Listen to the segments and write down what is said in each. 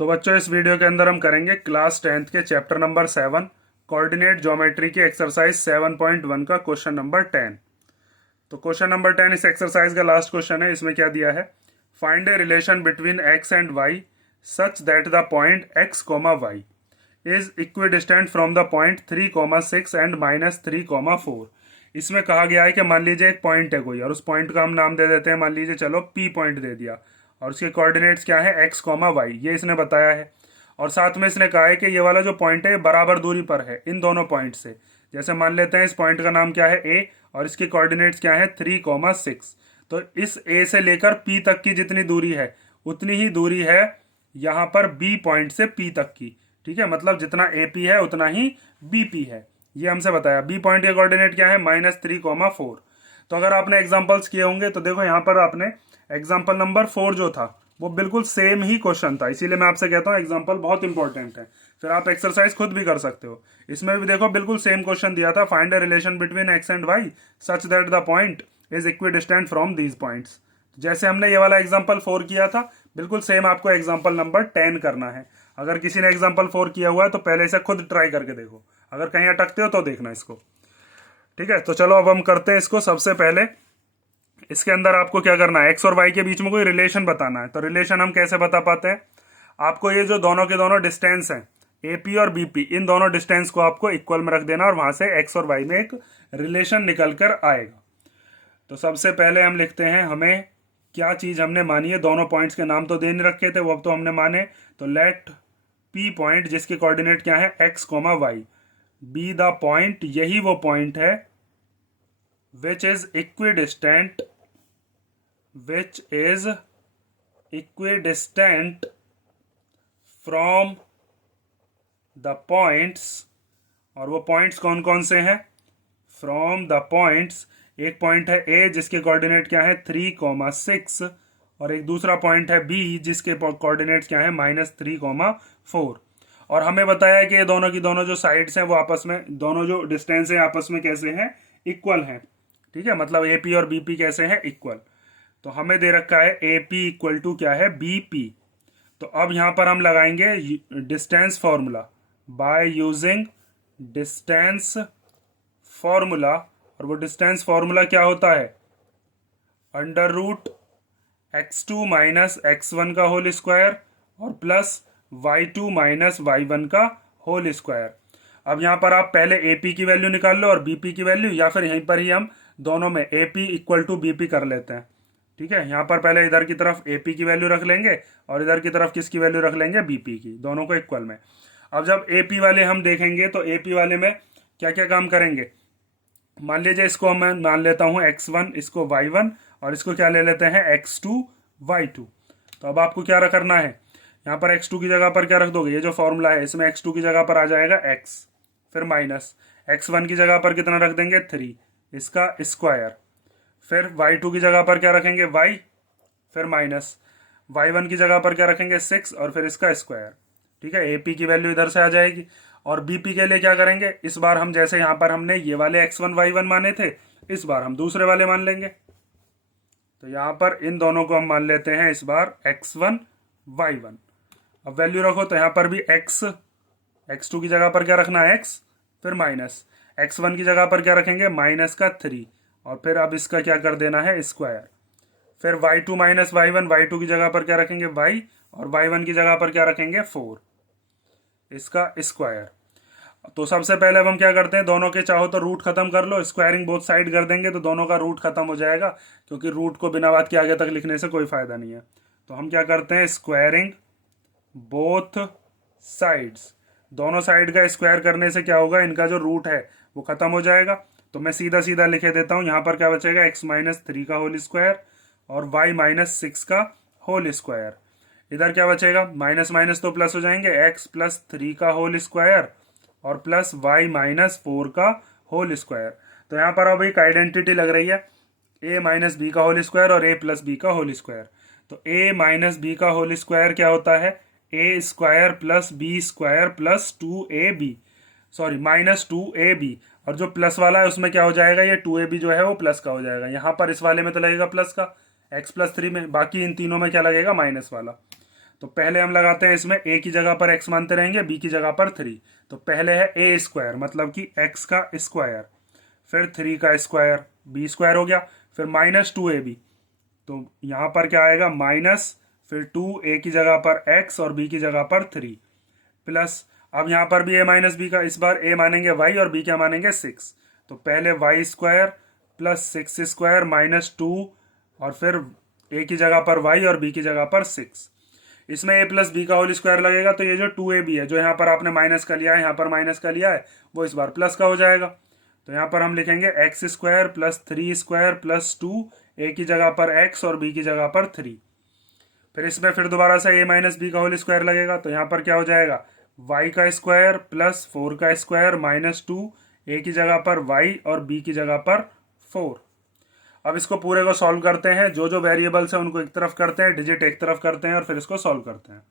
तो बच्चों इस वीडियो के अंदर हम करेंगे क्लास 10th के चैप्टर नंबर 7 कोऑर्डिनेट ज्योमेट्री की एक्सरसाइज 7.1 का क्वेश्चन नंबर 10। तो क्वेश्चन नंबर 10 इस एक्सरसाइज का लास्ट क्वेश्चन है। इसमें क्या दिया है, find a relation between X and Y such that the point X comma Y is equidistant from the point 3,6 and -3,4। इसमें कहा गया है कि मान लीजिए एक पॉइंट है कोई और उस पॉइंट का हम नाम दे देते हैं, मान लीजिए चलो पी पॉइंट दे दिया, और उसके कोऑर्डिनेट्स क्या है एक्स कॉमा वाई, ये इसने बताया है। और साथ में इसने कहा है कि ये वाला जो पॉइंट है बराबर दूरी पर है इन दोनों पॉइंट से। जैसे मान लेते हैं इस पॉइंट का नाम क्या है ए और इसके कोऑर्डिनेट्स क्या है 3,6। तो इस ए से लेकर पी तक की जितनी दूरी है उतनी ही दूरी है यहाँ पर बी पॉइंट से पी तक की। ठीक है, मतलब जितना ए पी है उतना ही बी पी है, ये हमसे बताया। बी पॉइंट के कोऑर्डिनेट क्या है -3,4। तो अगर आपने एग्जांपल्स किए होंगे तो देखो यहाँ पर आपने एग्जांपल नंबर 4 जो था वो बिल्कुल सेम ही क्वेश्चन था, इसीलिए मैं आपसे कहता हूँ एग्जांपल बहुत इंपॉर्टेंट है। फिर आप एक्सरसाइज खुद भी कर सकते हो। इसमें भी देखो बिल्कुल सेम क्वेश्चन दिया था, find a relation between X and Y such that the point is equidistant from these points. जैसे हमने ये वाला एग्जाम्पल 4 किया था बिल्कुल सेम आपको एग्जाम्पल नंबर 10 करना है। अगर किसी ने एग्जाम्पल 4 किया हुआ है तो पहले इसे खुद ट्राई करके देखो, अगर कहीं अटकते हो तो देखना इसको। ठीक है, तो चलो अब हम करते हैं इसको। सबसे पहले इसके अंदर आपको क्या करना है, एक्स और वाई के बीच में कोई रिलेशन बताना है। तो रिलेशन हम कैसे बता पाते हैं, आपको ये जो दोनों के दोनों डिस्टेंस हैं एपी और बीपी, इन दोनों डिस्टेंस को आपको इक्वल में रख देना और वहां से एक्स और वाई में एक रिलेशन निकल कर आएगा। तो सबसे पहले हम लिखते हैं, हमें क्या चीज हमने मानी है, दोनों पॉइंट्स के नाम तो दे नहीं रखे थे वो अब तो हमने माने। तो लेट पी पॉइंट जिसके कोऑर्डिनेट क्या है X comma Y be the point, यही वो पॉइंट है which is equidistant from the points। और वो पॉइंट्स कौन कौन से हैं, फ्रॉम द पॉइंट्स, एक पॉइंट है ए जिसके कोऑर्डिनेट क्या है 3,6 और एक दूसरा पॉइंट है बी जिसके कोऑर्डिनेट्स क्या है -3,4। और हमें बताया कि ये दोनों की दोनों जो साइड्स हैं वो आपस में, दोनों जो डिस्टेंस है आपस में कैसे हैं, इक्वल हैं। ठीक है, मतलब ए पी और बी पी कैसे हैं, इक्वल। तो हमें दे रखा है ए पी इक्वल टू क्या है बी पी। तो अब यहां पर हम लगाएंगे distance formula by using distance formula. और वो डिस्टेंस फॉर्मूला क्या होता है, under root x2 minus x1 का होल स्क्वायर और प्लस y2 माइनस y1 का होल स्क्वायर। अब यहां पर आप पहले AP की वैल्यू निकाल लो और BP की वैल्यू, या फिर यहीं पर ही हम दोनों में AP इक्वल टू BP कर लेते हैं। ठीक है, यहां पर पहले इधर की तरफ AP की वैल्यू रख लेंगे और इधर की तरफ किसकी वैल्यू रख लेंगे, BP की, दोनों को इक्वल में। अब जब AP वाले हम देखेंगे तो AP वाले में क्या क्या काम करेंगे, मान लीजिए इसको मैं मान लेता हूं x1, इसको y1 और इसको क्या ले लेते हैं x2 y2। तो अब आपको क्या करना है, यहाँ पर x2 की जगह पर क्या रख दोगे, ये जो फॉर्मूला है इसमें x2 की जगह पर आ जाएगा x, फिर माइनस x1 की जगह पर कितना रख देंगे 3, इसका स्क्वायर, फिर y2 की जगह पर क्या रखेंगे y, फिर माइनस y1 की जगह पर क्या रखेंगे 6 और फिर इसका स्क्वायर। ठीक है, AP की वैल्यू इधर से आ जाएगी। और BP के लिए क्या करेंगे, इस बार हम जैसे यहाँ पर हमने ये वाले x1 y1 माने थे, इस बार हम दूसरे वाले मान लेंगे। तो यहाँ पर इन दोनों को हम मान लेते हैं इस बार x1 y1। अब वैल्यू रखो तो यहाँ पर भी x2 की जगह पर क्या रखना है x, फिर माइनस x1 की जगह पर क्या रखेंगे माइनस का 3 और फिर अब इसका क्या कर देना है स्क्वायर, फिर y2 माइनस y1, y2 की जगह पर क्या रखेंगे y और y1 की जगह पर क्या रखेंगे 4, इसका स्क्वायर। तो सबसे पहले अब हम क्या करते हैं, दोनों के चाहो तो रूट खत्म कर लो, स्क्वायरिंग बोथ साइड कर देंगे तो दोनों का रूट खत्म हो जाएगा, क्योंकि रूट को बिना बात के आगे तक लिखने से कोई फायदा नहीं है। तो हम क्या करते हैं, स्क्वायरिंग बोथ साइड्स, दोनों साइड का स्क्वायर करने से क्या होगा, इनका जो रूट है वो खत्म हो जाएगा। तो मैं सीधा सीधा लिखे देता हूं, यहाँ पर क्या बचेगा x-3 का होल स्क्वायर और y-6 का होल स्क्वायर। इधर क्या बचेगा, माइनस माइनस तो प्लस हो जाएंगे, x+3 का होल स्क्वायर और प्लस y-4 का होल स्क्वायर। तो यहाँ पर अब एक आइडेंटिटी लग रही है, a माइनस बी का होल स्क्वायर और a प्लस बी का होल स्क्वायर। तो a माइनस बी का होल स्क्वायर क्या होता है, a square plus B square plus 2ab, sorry -2ab। और जो प्लस वाला है उसमें क्या हो जाएगा, ये 2ab जो है वो प्लस का हो जाएगा। यहाँ पर इस वाले में तो लगेगा प्लस का x+3 में, बाकी इन तीनों में क्या लगेगा माइनस वाला। तो पहले हम लगाते हैं इसमें a की जगह पर x मानते रहेंगे, b की जगह पर 3। तो पहले है a स्क्वायर मतलब कि x का स्क्वायर, फिर 3 का स्क्वायर, b स्क्वायर हो गया, फिर -2ab। तो यहाँ पर क्या आएगा माइनस, फिर 2 a की जगह पर x और b की जगह पर 3 प्लस। अब यहाँ पर भी a माइनस बी का, इस बार a मानेंगे y और b क्या मानेंगे 6। तो पहले y स्क्वायर प्लस 6 स्क्वायर -2 और फिर a की जगह पर y और b की जगह पर 6। इसमें a प्लस बी का होल स्क्वायर लगेगा, तो ये जो 2ab है, जो यहाँ पर आपने माइनस का लिया है, यहाँ पर माइनस का लिया है, वो इस बार प्लस का हो जाएगा। तो यहाँ पर हम लिखेंगे x square plus 3 square plus 2, a की जगह पर x और b की जगह पर 3। फिर इसमें फिर दोबारा से a माइनस बी का होल स्क्वायर लगेगा, तो यहाँ पर क्या हो जाएगा y का स्क्वायर प्लस 4 का स्क्वायर -2, a की जगह पर y और b की जगह पर 4। अब इसको पूरे को सॉल्व करते हैं, जो जो वेरिएबल्स हैं उनको एक तरफ करते हैं, डिजिट एक तरफ करते हैं और फिर इसको सॉल्व करते हैं।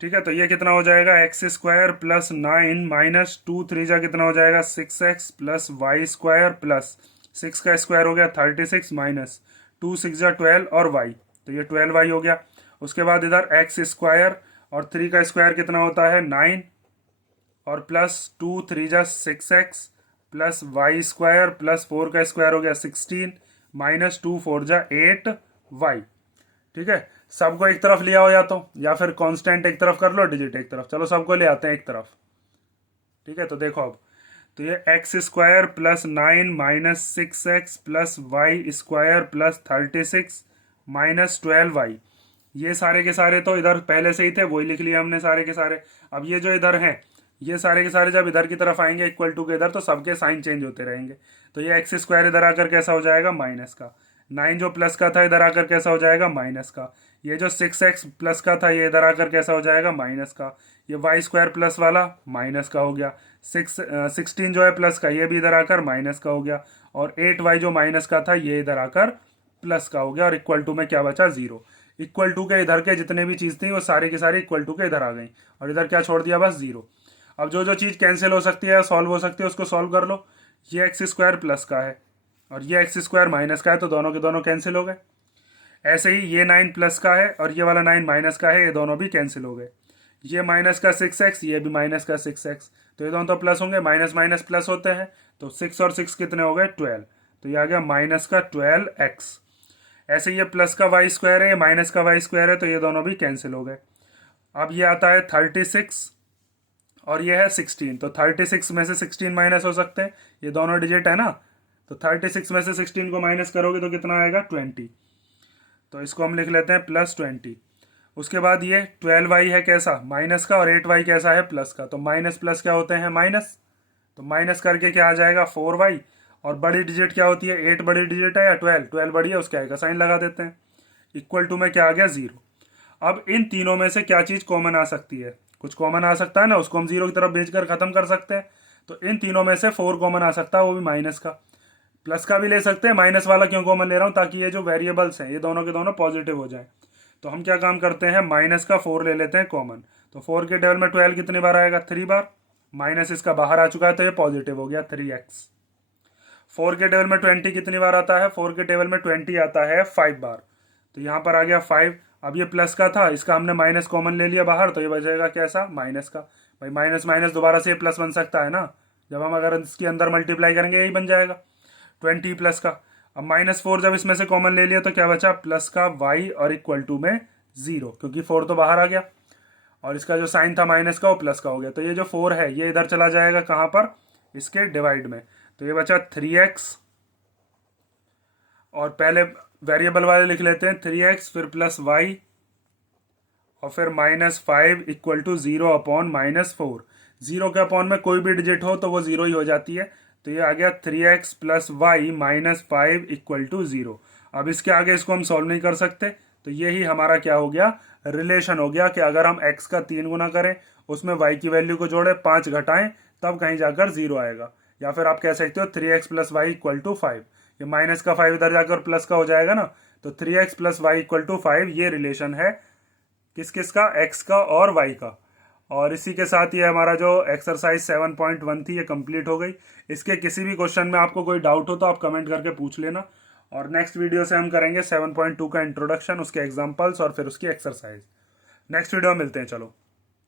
ठीक है, तो ये कितना हो जाएगा एक्स स्क्वायर प्लस 9 -2 3 जा कितना हो जाएगा 6x plus Y square plus 6 का स्क्वायर हो गया 36 माइनस 2 6 जा 12 और y, तो ये 12y हो गया। उसके बाद इधर एक्स स्क्वायर और 3 का स्क्वायर कितना होता है 9 और प्लस 2 3 जा 6x plus Y square plus 4 का स्क्वायर हो गया 16 -2 4 जा 8y। ठीक है, सबको एक तरफ लिया हो या फिर कांस्टेंट एक तरफ कर लो, डिजिट एक तरफ। चलो सबको ले आते हैं एक तरफ। ठीक है, तो देखो अब, तो ये X square plus 9 -6x plus Y square plus 36 -12y, ये सारे के सारे तो इधर पहले से ही थे, वही लिख लिया हमने सारे के सारे। अब ये जो इधर हैं, ये सारे के सारे जब इधर की तरफ आएंगे इक्वल टू के इधर, तो सबके साइन चेंज होते रहेंगे। तो ये एक्स स्क्वायर इधर आकर कैसा हो जाएगा माइनस का, 9 जो प्लस का था इधर आकर कैसा हो जाएगा माइनस का, ये जो 6x प्लस का था ये इधर आकर कैसा हो जाएगा माइनस का, ये वाई स्क्वायर प्लस वाला माइनस का हो गया, 16 जो है प्लस का ये भी इधर आकर माइनस का हो गया, और 8y जो माइनस का था ये इधर आकर प्लस का हो गया, और इक्वल टू में क्या बचा 0। इक्वल टू के इधर के जितने भी चीज़ थी वो सारी की सारी इक्वल टू के इधर आ गई, और इधर क्या छोड़ दिया बस 0। अब जो जो चीज़ कैंसिल हो सकती है सॉल्व हो सकती है उसको सॉल्व कर लो। ये एक्स स्क्वायर प्लस का है और ये एक्स स्क्वायर माइनस का है, तो दोनों के दोनों कैंसिल हो गए। ऐसे ही ये 9 प्लस का है और ये वाला 9 माइनस का है, ये दोनों भी कैंसिल हो गए। ये माइनस का 6x, ये भी माइनस का 6x, तो ये दोनों तो प्लस होंगे, माइनस माइनस प्लस होते हैं, तो 6 और 6 कितने हो गए 12, तो ये आ गया माइनस का 12x। ऐसे ये प्लस का वाई स्क्वायर है, ये माइनस का वाई स्क्वायर है, तो ये दोनों भी कैंसिल हो गए। अब ये आता है 36 और ये है 16, तो 36 में से 16 माइनस हो सकते हैं, ये दोनों डिजिट है ना, तो 36 में से 16 को माइनस करोगे तो कितना आएगा 20, तो इसको हम लिख लेते हैं प्लस 20। उसके बाद ये 12y है कैसा माइनस का, और 8y कैसा है प्लस का, तो माइनस प्लस क्या होते हैं माइनस, तो माइनस करके क्या आ जाएगा 4y, और बड़ी डिजिट क्या होती है 8 बड़ी डिजिट है या 12 बड़ी है, उसके आएगा साइन लगा देते हैं, इक्वल टू में क्या आ गया 0। अब इन तीनों में से क्या चीज़ कॉमन आ सकती है, कुछ कॉमन आ सकता है ना, उसको हम 0 की तरफ भेजकर खत्म कर सकते हैं। तो इन तीनों में से 4 कॉमन आ सकता है, वो भी माइनस का, प्लस का भी ले सकते हैं। माइनस वाला क्यों कॉमन ले रहा हूँ, ताकि ये जो वेरिएबल्स हैं ये दोनों के दोनों पॉजिटिव हो जाए। तो हम क्या काम करते हैं माइनस का 4 ले लेते हैं कॉमन, तो 4 के टेबल में 12 कितनी बार आएगा 3 बार, माइनस इसका बाहर आ चुका है तो ये पॉजिटिव हो गया 3x। 4 के टेबल में 20 कितनी बार आता है, 4 के टेबल में 20 आता है 5 बार, तो यहाँ पर आ गया 5। अब ये प्लस का था, इसका हमने माइनस कॉमन ले लिया बाहर, तो ये बचेगा कैसा माइनस का। भाई माइनस माइनस दोबारा से प्लस बन सकता है ना, जब हम अगर इसके अंदर मल्टीप्लाई करेंगे यही बन जाएगा 20 प्लस का। अब -4 जब इसमें से कॉमन ले लिया तो क्या बचा प्लस का y और इक्वल टू में 0, क्योंकि 4 तो बाहर आ गया और इसका जो साइन था माइनस का वो प्लस का हो गया। तो ये जो 4 है ये इधर चला जाएगा कहाँ पर, इसके डिवाइड में, तो ये बचा 3x, और पहले वेरिएबल वाले लिख लेते हैं 3x, फिर प्लस y और फिर -5 इक्वल टू 0 अपॉन -4। 0 के अपॉन में कोई भी डिजिट हो तो वो 0 ही हो जाती है, तो ये आ गया 3x plus Y -5 equal to 0। अब इसके आगे इसको हम सॉल्व नहीं कर सकते, तो यही हमारा क्या हो गया रिलेशन हो गया कि अगर हम x का 3 गुना करें उसमें y की वैल्यू को जोड़े 5 घटाएं तब कहीं जाकर 0 आएगा। या फिर आप कह सकते हो 3x plus Y equal to 5, ये माइनस का 5 इधर जाकर प्लस का हो जाएगा ना, तो 3x plus Y equal to 5 ये रिलेशन है किस किस का, x का और y का। और इसी के साथ ये हमारा जो एक्सरसाइज 7.1 थी ये कंप्लीट हो गई। इसके किसी भी क्वेश्चन में आपको कोई डाउट हो तो आप कमेंट करके पूछ लेना, और नेक्स्ट वीडियो से हम करेंगे 7.2 का इंट्रोडक्शन, उसके एग्जांपल्स और फिर उसकी एक्सरसाइज। नेक्स्ट वीडियो में मिलते हैं, चलो।